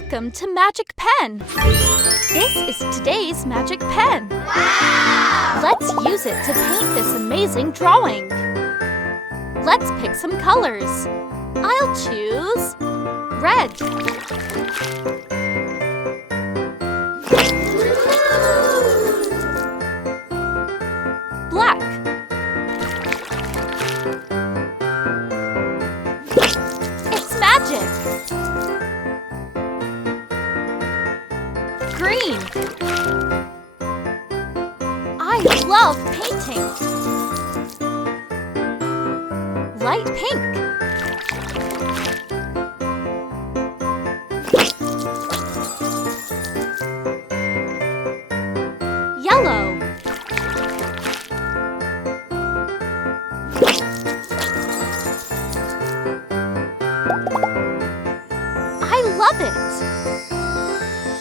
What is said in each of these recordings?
Welcome to Magic Pen! This is today's magic pen. Wow! Let's use it to paint this amazing drawing. Let's pick some colors. I'll choose red. Black. It's magic! Green. I love painting. Light pink. Yellow. I love it!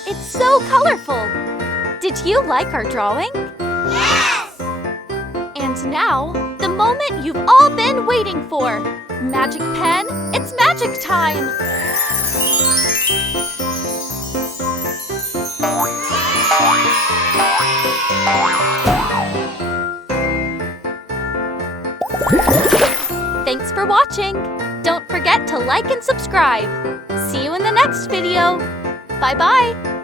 It's so colorful! Did you like our drawing? Yes! And now, the moment you've all been waiting for! Magic Pen, it's magic time! Thanks for watching! Don't forget to like and subscribe! See you in the next video! Bye-bye!